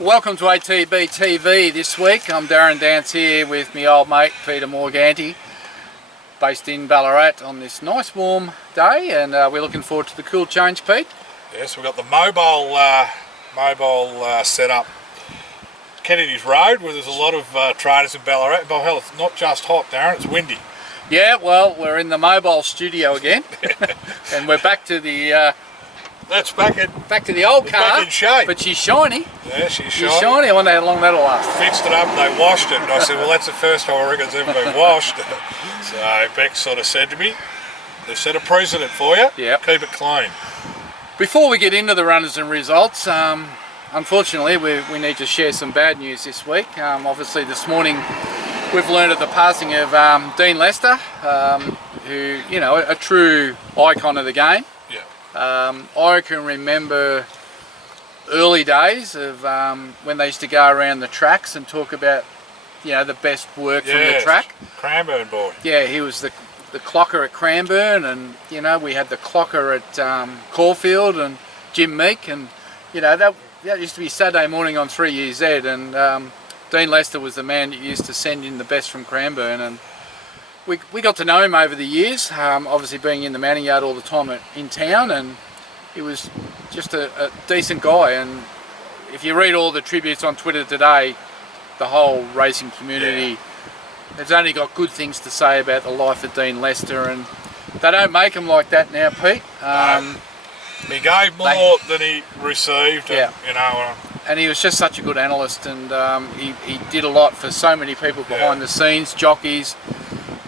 Welcome to ATB TV this week. I'm Darren Dance here with my old mate Peter Morganti, based in Ballarat on this nice warm day, and we're looking forward to the cool change, Pete. Yes, we've got the mobile setup Kennedy's Road, where there's a lot of traders in Ballarat. But hell, it's not just hot, Darren, it's windy. Yeah, well, we're in the mobile studio again, and we're back to the back to the old car. Back in shape. But she's shiny. Yeah, she's shiny. I wonder how long that'll last. Fixed it up and they washed it, and I said, well, that's the first time I reckon it's ever been washed. So Beck sort of said to me, they've set a precedent for you. Yep. Keep it clean. Before we get into the runners and results, unfortunately we need to share some bad news this week. Obviously this morning we've learned of the passing of Dean Lester, who, you know, a true icon of the game. I can remember early days of when they used to go around the tracks and talk about, you know, the best work from the track. Cranbourne boy. Yeah, he was the clocker at Cranbourne, and you know, we had the clocker at Caulfield and Jim Meek, and you know, that used to be Saturday morning on 3UZ, and Dean Lester was the man that used to send in the best from Cranbourne, and we got to know him over the years, obviously being in the mounting yard all the time in town, and he was just a decent guy. And if you read all the tributes on Twitter today, the whole racing community has only got good things to say about the life of Dean Lester, and they don't make him like that now, Pete. He gave more than he received, and, you know. And he was just such a good analyst, and he did a lot for so many people behind the scenes, jockeys,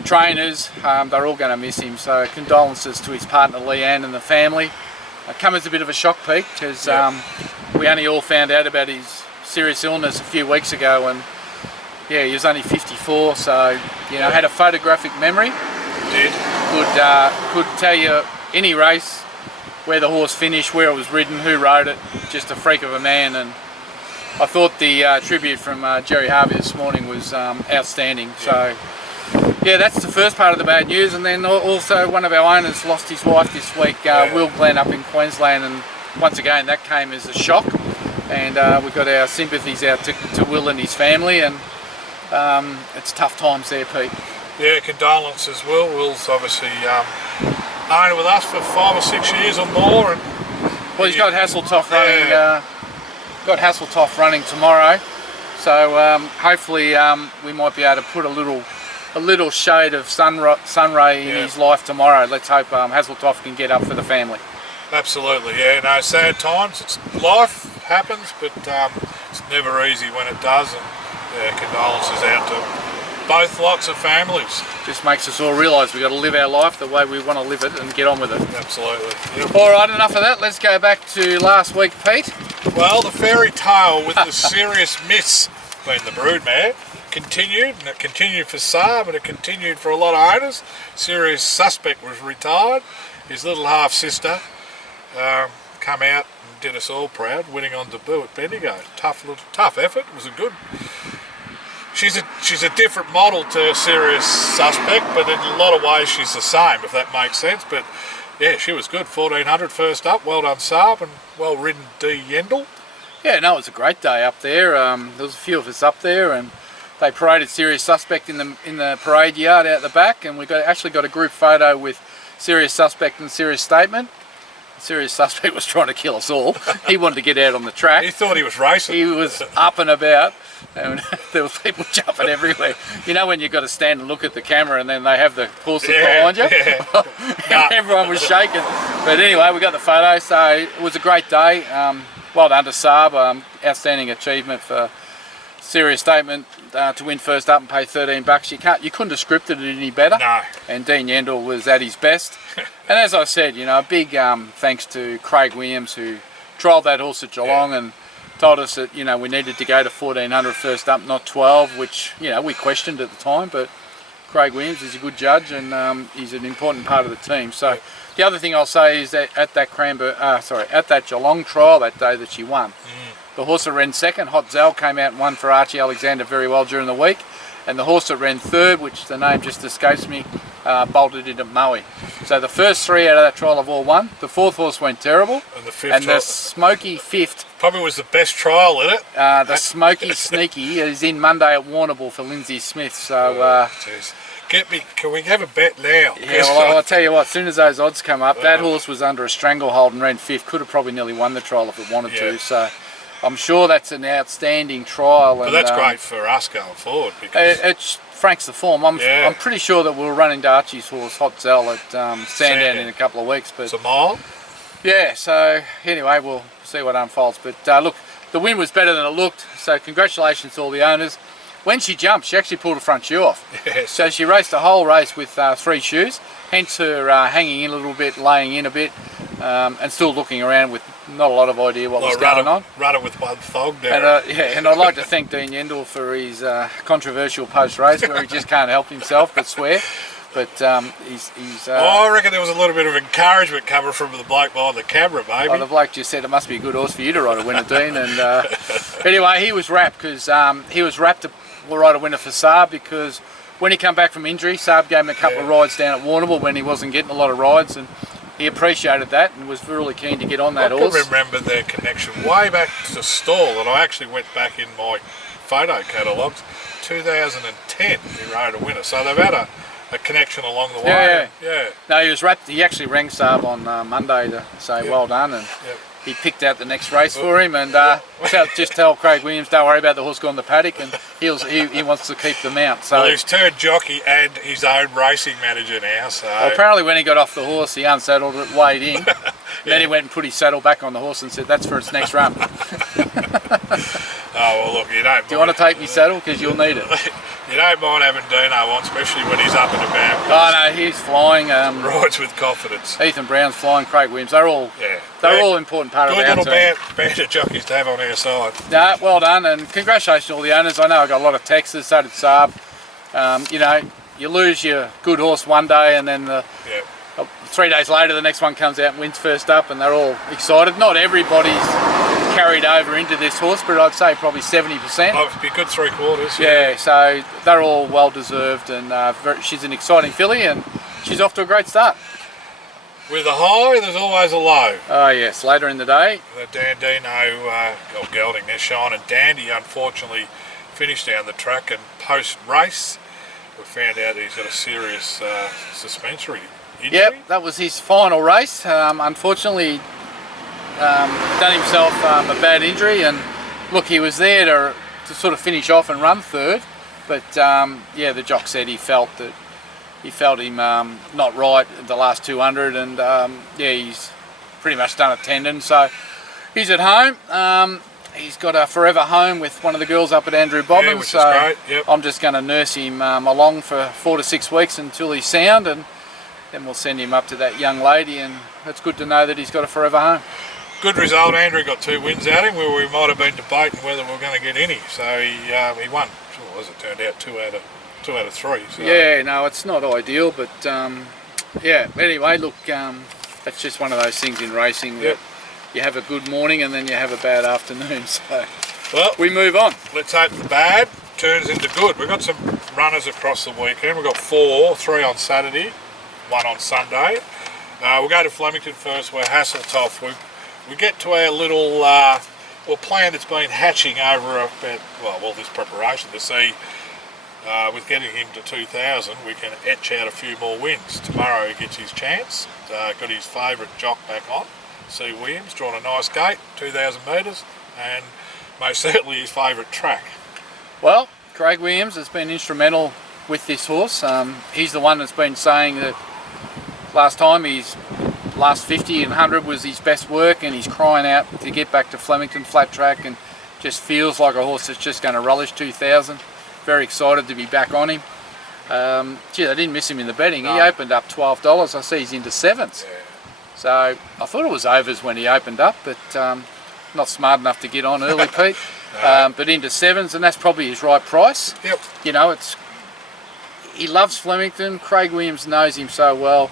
trainers. They're all going to miss him, so condolences to his partner Leanne and the family. It came as a bit of a shock, Pete, because we only all found out about his serious illness a few weeks ago, and yeah, he was only 54, so you know, had a photographic memory. Did. Could tell you any race, where the horse finished, where it was ridden, who rode it. Just a freak of a man, and I thought the tribute from Jerry Harvey this morning was outstanding. So yeah, that's the first part of the bad news, and then also one of our owners lost his wife this week, Will Glenn up in Queensland, and once again that came as a shock, and we've got our sympathies out to Will and his family, and it's tough times there, Pete. Yeah, condolences, Will. Will's obviously known with us for 5 or 6 years or more, and well, he's got Hasseltoft running tomorrow, so hopefully we might be able to put a little shade of sun ray in his life tomorrow. Let's hope Hasseltoft can get up for the family. Absolutely, yeah. No, sad times. It's life happens, but it's never easy when it does. And condolences out to both lots of families. Just makes us all realise we've got to live our life the way we want to live it and get on with it. Absolutely. Yep. All right, enough of that. Let's go back to last week, Pete. Well, the fairy tale with the serious miss being the broodmare continued, and it continued for Saab, and it continued for a lot of owners. Serious Suspect was retired. His little half sister come out and did us all proud, winning on debut at Bendigo. Tough effort. It was a good. She's a different model to Serious Suspect, but in a lot of ways she's the same, if that makes sense. But yeah, she was good. 1400 first up. Well done, Saab, and well ridden D. Yendall. Yeah, no, it was a great day up there. There was a few of us up there, and they paraded Serious Suspect in the parade yard out the back, and we actually got a group photo with Serious Suspect and Serious Statement. Serious Suspect was trying to kill us all. He wanted to get out on the track. He thought he was racing. He was up and about, and there were people jumping everywhere. You know when you've got to stand and look at the camera, and then they have the horses behind you? Yeah. Everyone was shaking. But anyway, we got the photo, so it was a great day. Well done to Saab. Outstanding achievement for Serious Statement to win first up and pay $13. You couldn't have scripted it any better. No. And Dean Yendall was at his best. And as I said, you know, a big thanks to Craig Williams, who trialled that horse at Geelong and told us that, you know, we needed to go to 1400 first up, not 12, which, you know, we questioned at the time, but Craig Williams is a good judge, and he's an important part of the team. So the other thing I'll say is that at that Geelong trial that day that she won, the horse that ran second, Hot Zal, came out and won for Archie Alexander very well during the week, and the horse that ran third, which the name just escapes me, bolted into Moe. So the first 3 out of that trial have all won. The 4th horse went terrible. And the 5th and the smoky 5th. Probably was the best trial in it. The smoky sneaky is in Monday at Warrnambool for Lindsay Smith. So can we have a bet now? Yeah, well, I'll tell you what, as soon as those odds come up, that horse was under a stranglehold and ran 5th. Could have probably nearly won the trial if it wanted to. So I'm sure that's an outstanding trial. But and that's great for us going forward. Because it franks the form. I'm pretty sure that we'll run into Archie's horse, Hot Zell, at Sandown in a couple of weeks. But it's a mile? Yeah, so anyway, we'll see what unfolds. But look, the win was better than it looked, so congratulations to all the owners. When she jumped, she actually pulled a front shoe off. Yes. So she raced the whole race with 3 shoes, hence her hanging in a little bit, laying in a bit, and still looking around with not a lot of idea what was going on. Running with one thog down. And I'd like to thank Dean Yendall for his controversial post-race where he just can't help himself but swear. But he's I reckon there was a little bit of encouragement coming from the bloke behind the camera, maybe. The bloke just said it must be a good horse for you to ride a winner, Dean. And anyway, he was wrapped because he was wrapped to ride a winner for Saab, because when he came back from injury, Saab gave him a couple of rides down at Warrnambool when he wasn't getting a lot of rides, and he appreciated that and was really keen to get on that horse. I can remember their connection way back to Stall, and I actually went back in my photo catalogues. 2010, he rode a winner, so they've had a connection along the way. Yeah. No, he was wrapped. He actually rang Saab on Monday to say well done, and he picked out the next race for him. And just tell Craig Williams, don't worry about the horse going to the paddock, and he wants to keep the mount. So well, he's turned jockey and his own racing manager now. So well, apparently when he got off the horse, he unsaddled it, weighed in, then he went and put his saddle back on the horse and said, "That's for its next run." Oh well, look, you don't. Do you want to take me saddle, because you'll need it? You don't mind having Dino on, especially when he's up and about. Oh no, he's flying. Rides with confidence. Ethan Brown's flying. Craig Williams. They're all all important part of our team. Good little band of jockeys to have on our side. No, well done, and congratulations to all the owners. I know I got a lot of texts. So did Saab. You know, you lose your good horse one day, and then 3 days later, the next one comes out and wins first up, and they're all excited. Not everybody's carried over into this horse, but I'd say probably 70%. Oh, it'd be a good 3/4. Yeah, so they're all well deserved, and she's an exciting filly, and she's off to a great start. With a high, there's always a low. Oh yes, later in the day. The Dandino, gelding, they're shining. Dandy unfortunately finished down the track, and post-race we found out he's got a serious suspensory injury. Yep, that was his final race. Unfortunately, done himself a bad injury, and look, he was there to sort of finish off and run 3rd, but the jock said he felt him not right at the last 200, and he's pretty much done a tendon, so he's at home. He's got a forever home with one of the girls up at Andrew Bobbins, which is great. Yep. I'm just going to nurse him along for 4 to 6 weeks until he's sound, and then we'll send him up to that young lady, and it's good to know that he's got a forever home. Good result. Andrew got 2 wins out of him, where we might have been debating whether we were going to get any. So he won. As it turned out, 2 out of 3. So. Yeah, no, it's not ideal, but anyway, look, that's just one of those things in racing that you have a good morning and then you have a bad afternoon. So well, we move on. Let's hope the bad turns into good. We've got some runners across the weekend. We've got 4, 3 on Saturday, 1 on Sunday. We'll go to Flemington first, where Hasseltoff. We get to our little plan that's been hatching over about all this preparation to see with getting him to 2,000 we can etch out a few more wins. Tomorrow he gets his chance. Got his favourite jock back on, C. Williams, drawn a nice gate, 2,000 metres, and most certainly his favourite track. Well, Craig Williams has been instrumental with this horse. He's the one that's been saying that last time his last 50 and 100 was his best work, and he's crying out to get back to Flemington flat track, and just feels like a horse that's just going to relish 2,000. Very excited to be back on him. Gee, they didn't miss him in the betting. No. He opened up $12. I see he's into 7s. Yeah. So I thought it was overs when he opened up, but not smart enough to get on early, Pete. No. But into 7s, and that's probably his right price. Yep. You know, he loves Flemington. Craig Williams knows him so well.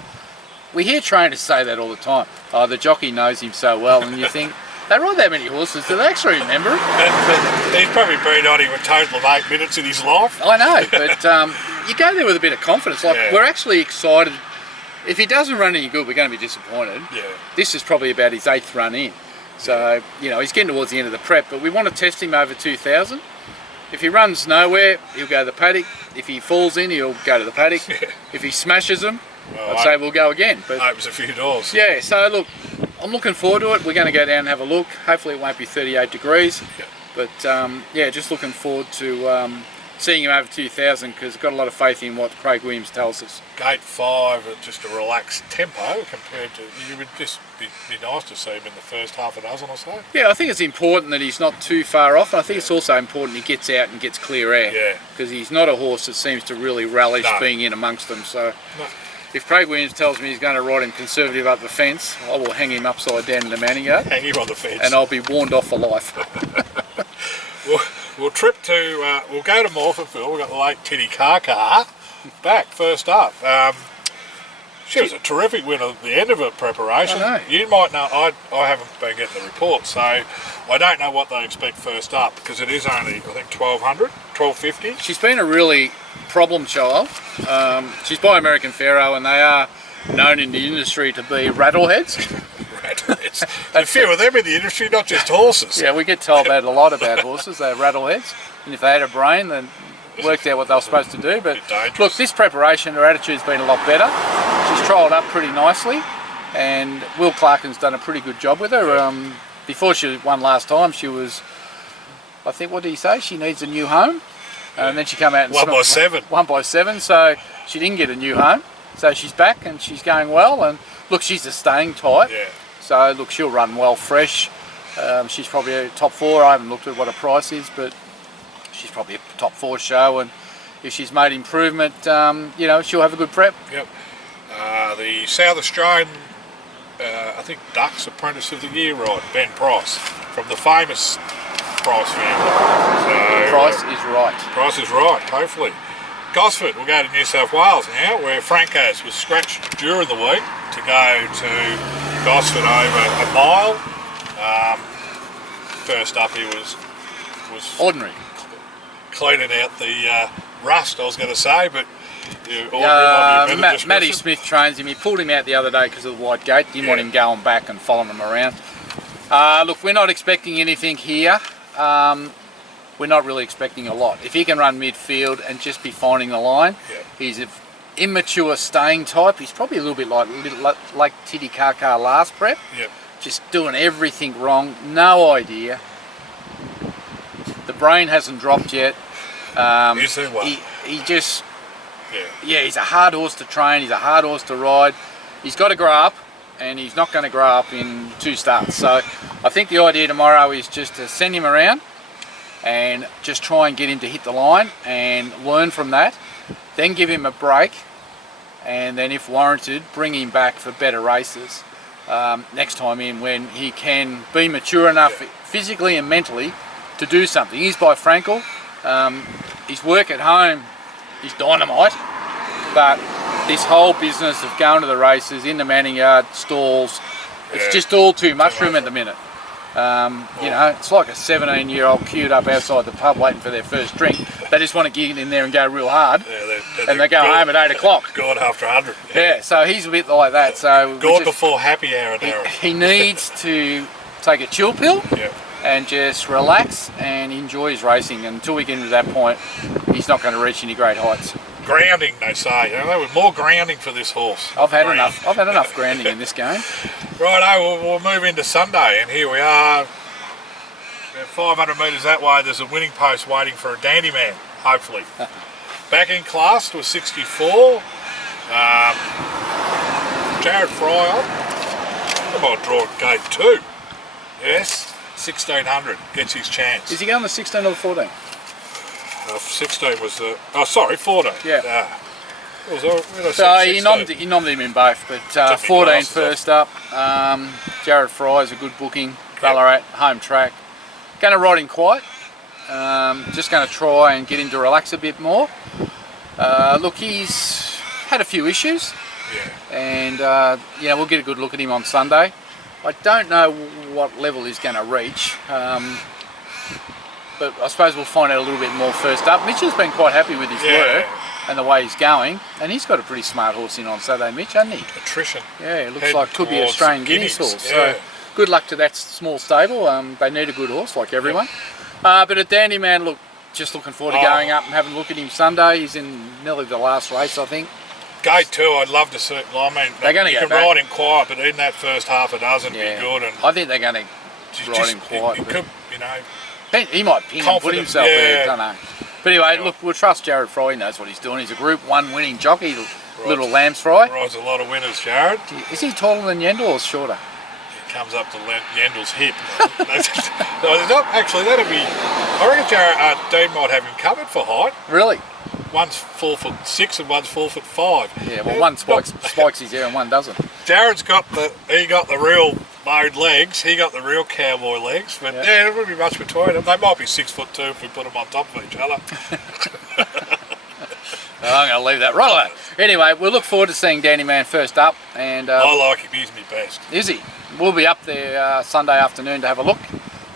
We hear trainers say that all the time. Oh, the jockey knows him so well, and you think, They ride that many horses, do they actually remember it? And he's probably been on him a total of 8 minutes in his life. I know, but you go there with a bit of confidence. Like, we're actually excited. If he doesn't run any good, we're going to be disappointed. Yeah. This is probably about his 8th run in. So, you know, he's getting towards the end of the prep, but we want to test him over 2,000. If he runs nowhere, he'll go to the paddock. If he falls in, he'll go to the paddock. Yeah. If he smashes them, Well, I'd say we'll go again. But opens a few doors. yeah, so look, I'm looking forward to it. We're going to go down and have a look. Hopefully it won't be 38 degrees. Yeah. But yeah, just looking forward to seeing him over 2,000 because I've got a lot of faith in what Craig Williams tells us. Gate 5 at just a relaxed tempo compared to, you would just be nice to see him in the first half a dozen or so. Yeah, I think it's important that he's not too far off. And I think it's also important he gets out and gets clear air. Yeah. Because he's not a horse that seems to really relish being in amongst them. So if Craig Williams tells me he's going to ride him conservative up the fence, I will hang him upside down in the manning yard. Hang him on the fence. And I'll be warned off for life. We'll trip to, we'll go to Morphettville. We've got the Lake Titicaca back first up. She was a terrific win at the end of her preparation. I know. You might know, I haven't been getting the report, so I don't know what they expect first up because it is only, I think, 1,200, 1,250. She's been a really problem child. She's by American Pharaoh and they are known in the industry to be rattleheads. There's a few of them in the industry, not just horses. Yeah, we get told that a lot about horses. They're rattleheads, and if they had a brain, then worked out what they were supposed to do. But look, this preparation, her attitude's been a lot better. She's trialled up pretty nicely, and Will Clarkin's done a pretty good job with her. Before she won last time, she was, I think, what did he say? She needs a new home, and then she came out and 1 by 7. 1 by 7. So she didn't get a new home. So she's back and she's going well. And look, she's a staying type. Yeah. So look, she'll run well fresh. She's probably a top 4. I haven't looked at what her price is, but she's probably a top 4 show. And if she's made improvement, you know, she'll have a good prep. Yep. The South Australian, I think, Ducks Apprentice of the Year ride, Ben Price, from the famous Price family. So, Price is right. Price is right, hopefully. Gosford, we'll go to New South Wales now, where Francos was scratched during the week to go to Gosford over a mile. First up, he was Ordinary. cleaning out the rust, I was going to say, but Matty Smith trains him. He pulled him out the other day because of the wide gate. Didn't want him going back and following him around. Look, we're not expecting anything here. We're not really expecting a lot. If he can run midfield and just be finding the line, he's an immature staying type. He's probably a little bit like Titicaca last prep. Yep. Just doing everything wrong. No idea. The brain hasn't dropped yet. Is there one? He just... Yeah, he's a hard horse to train. He's a hard horse to ride. He's got to grow up, and he's not going to grow up in 2 starts. So I think the idea tomorrow is just to send him around and just try and get him to hit the line and learn from that. Then give him a break, and then if warranted, bring him back for better races next time in when he can be mature enough physically and mentally to do something. He's by Frankel. His work at home is dynamite, but this whole business of going to the races, in the manning yard, stalls, it's just all too much for him at the minute. You know, it's like a 17-year-old queued up outside the pub waiting for their first drink. They just want to get in there and go real hard, and they go home at 8 o'clock. Gone after 100. Yeah, so he's a bit like that. So gone before happy hour, Darren. He needs to take a chill pill and just relax and enjoy his racing. Until we get to that point, he's not going to reach any great heights. Grounding, they say. You know, more grounding for this horse. I've had enough. I've had enough grounding in this game. Righto, we'll move into Sunday, and here we are. About 500 metres that way, there's a winning post waiting for a dandy man, hopefully. Back in class to a 64. Jared Fry up. I might draw gate 2. Yes, 1600 gets his chance. Is he going the 16 or the 14? 16 was the... Oh, sorry, 14. Yeah. So he nommed him in both, but 14 first up. Jared Fry is a good booking. Ballarat, home track. Going to ride him quiet. Just going to try and get him to relax a bit more. Look, he's had a few issues. Yeah. And, you know, we'll get a good look at him on Sunday. I don't know what level he's going to reach, but I suppose we'll find out a little bit more first up. Mitch has been quite happy with his work and the way he's going, and he's got a pretty smart horse in on Saturday, Mitch, hasn't he? Attrition. Yeah, it looks Heading like could be a Australian Guineas horse. Yeah. So good luck to that small stable. They need a good horse like everyone. But at Dandy Man, look, just looking forward to going up and having a look at him Sunday. He's in nearly the last race, I think. Gate 2, I'd love to see. I mean, they're going to you go can back. ride him quiet, but in that first half a dozen be good. And I think they're going to ride him quiet. It could, you know, he might ping and put himself there, I don't know. But anyway, look, we'll trust Jared Fry. He knows what he's doing. He's a Group 1 winning jockey, little Lambs Fry. Rides a lot of winners, Jared. Is he taller than Yendall or shorter? He comes up to Yendall's hip. No, actually, that'd be... I reckon Jared, Dean might have him covered for height. Really? One's 4'6" and one's 4'5". Yeah, well, one spikes his hair and one doesn't. Jared's got the real mode legs. He got the real cowboy legs. But yeah, there wouldn't be much between them. They might be 6'2" if we put them on top of each other. I'm going to leave that right alone. Anyway, we'll look forward to seeing Danny Man first up. And I like him. He's my best. Is he? We'll be up there Sunday afternoon to have a look.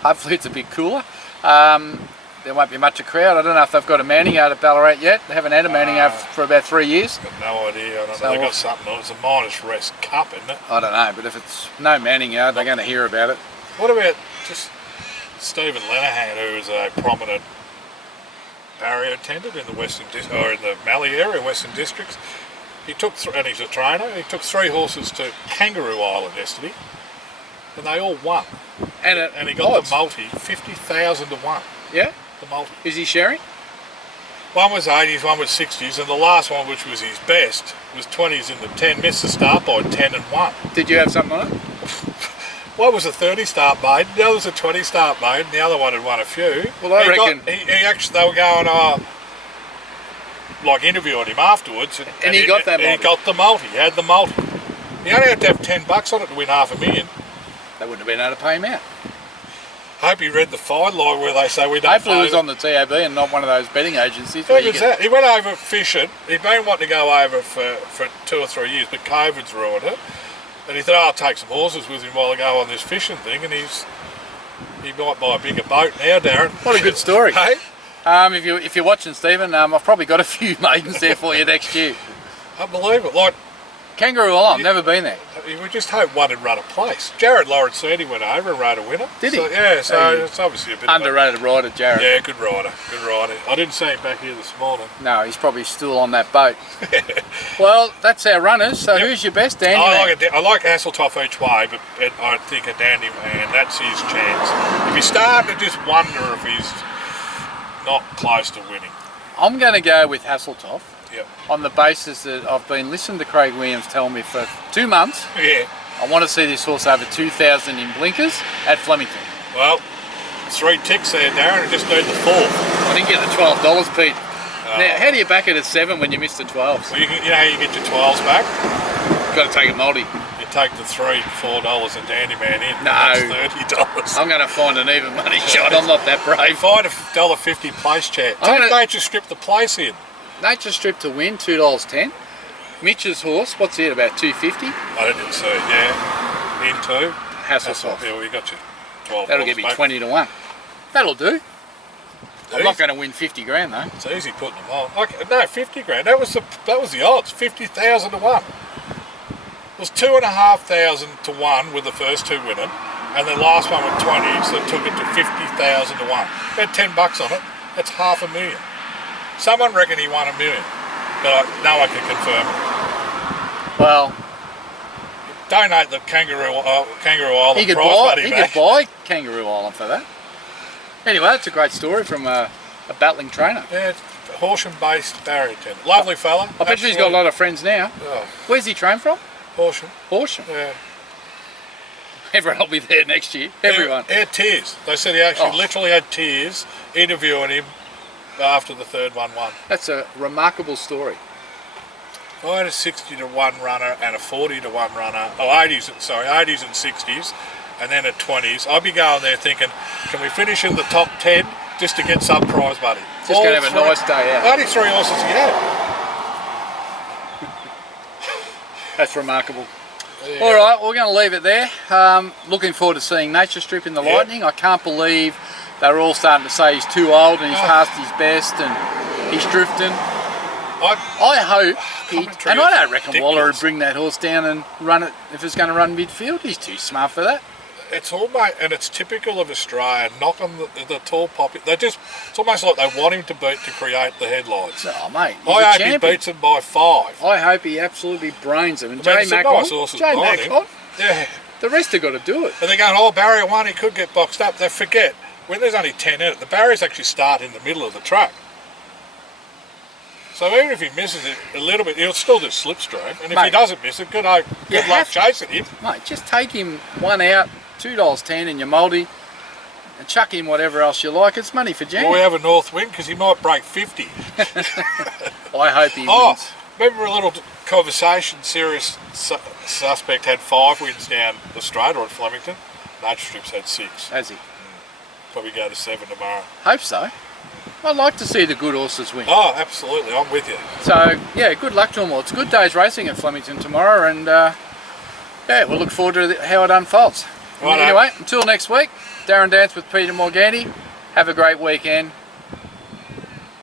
Hopefully it's a bit cooler. There won't be much a crowd. I don't know if they've got a manning out at Ballarat yet. They haven't had a manning out for about 3 years. I've got no idea. I don't know. They've got something on. It's a minus rest cup, isn't it? I don't know, but if it's no manning out, they're going to hear about it. What about just Stephen Lenahan, who is a prominent barrier attendant in the Western or in the Mallee area, Western Districts? He took, and he's a trainer. He took 3 horses to Kangaroo Island yesterday, and they all won. And he got the multi 50,000 to 1. Yeah. The multi. Is he sharing? One was 80s, one was 60s, and the last one, which was his best, was 20s in the 10. Missed the start by 10 and 1. Did you have something on it? One was a 30 start made, the other was a 20 start made, and the other one had won a few. Well, I reckon... he actually, they were going, like interviewing him afterwards. And he got that multi? He got the multi, he had the multi. He only had to have $10 on it to win $500,000. They wouldn't have been able to pay him out. I hope he read the fine line where they say we don't. Hopefully it was on the TAB and not one of those betting agencies. Where was that? He went over fishing. He'd been wanting to go over for 2 or 3 years, but COVID's ruined it. And he thought, I'll take some horses with him while I go on this fishing thing. And he might buy a bigger boat now, Darren. What a good story. Hey? If you're watching, Stephen, I've probably got a few maidens there for you next year. Unbelievable. Like Kangaroo Island, never been there. We just hope one had run a place. Jared Lawrence-Sandy went over and rode a winner. Did he? So, yeah, so it's obviously a bit underrated rider, Jared. Yeah, good rider, good rider. I didn't see him back here this morning. No, he's probably still on that boat. Well, that's our runners. So who's your best, Dandy Man? I like Hasseltoff each way, but I think a Dandy Man, that's his chance. If you start to just wonder if he's not close to winning. I'm going to go with Hasseltoff. Yep. On the basis that I've been listening to Craig Williams tell me for 2 months. Yeah. I want to see this horse over 2,000 in blinkers at Flemington. Well, 3 ticks there, Darren. I just need the 4th. I didn't get the $12, Pete. Now, how do you back it at 7 when you missed the 12s? Well, you know how you get your 12s back? You've got to take a multi. You take the $3, $4 and Dandy Man in. No. That's $30. I'm going to find an even money shot. I'm not that brave. Find a $1.50 place chat. Take Nature Strip the place in. Nature Strip to win, $2.10. Mitch's horse, what's it, about $2.50? I didn't see it, yeah. In 2. Hasselhoff. Yeah, well, you got your 12. That'll get me 20 to 1. That'll do. I'm Easy. not going to win 50 grand though. It's easy putting them on. Okay, no, 50 grand. That was the odds. 50,000 to 1. It was 2,500 to 1 with the first 2 winning, and the last one with 20, so it took it to 50,000 to 1. Had $10 on it. That's $500,000. Someone reckoned he won $1 million, but no one can confirm it. Well, donate the Kangaroo Island he could buy Kangaroo Island for that. Anyway, that's a great story from a battling trainer. Yeah, it's Horsham-based barrier attendant. Lovely fella. I bet he's got a lot of friends now. Oh. Where's he trained from? Horsham. Horsham. Yeah. Everyone will be there next year. Everyone. He had tears. They said he actually literally had tears interviewing him after the third one won. That's a remarkable story. If I had a 60 to 1 runner and a 40 to 1 runner, 80s and 60s, and then a 20s, I'd be going there thinking, can we finish in the top 10 just to get some prize money? Just going to have a nice day out. Only 3 horses he had. That's remarkable. Yeah. All right, we're going to leave it there. Looking forward to seeing Nature Strip in the Yeah. Lightning. I can't believe they're all starting to say he's too old and he's past his best and he's drifting. I hope, and I don't reckon Waller would bring that horse down and run it if it's going to run midfield. He's too smart for that. It's almost, and it's typical of Australia, knock on the tall poppy. It's almost like they want him to beat to create the headlines. Oh mate, he's I a hope champion. he beats him by 5. I hope he absolutely brains him. And I mean, Jay it's a nice Macon, horse Jay behind him. Macon, Yeah. the rest have got to do it. And they're going, oh, barrier 1, he could get boxed up. They forget, when there's only 10 in it, the barriers actually start in the middle of the track. So even if he misses it a little bit, he'll still just slipstream. And if he doesn't miss it, good luck chasing him. Mate, just take him one out, $2.10 in your multi, and chuck in whatever else you like. It's money for Jan. Or we have a north wind because he might break 50. I hope he wins. Remember a little conversation, serious suspect had 5 wins down the straight or at Flemington. Nature Strip's had 6. Has he? Probably go to 7 tomorrow. Hope so. I'd like to see the good horses win. Oh, absolutely. I'm with you. So, yeah, good luck to them all. It's a good day's racing at Flemington tomorrow, and yeah, we'll look forward to how it unfolds. Righto. Anyway, until next week, Darren Dance with Peter Morgani. Have a great weekend.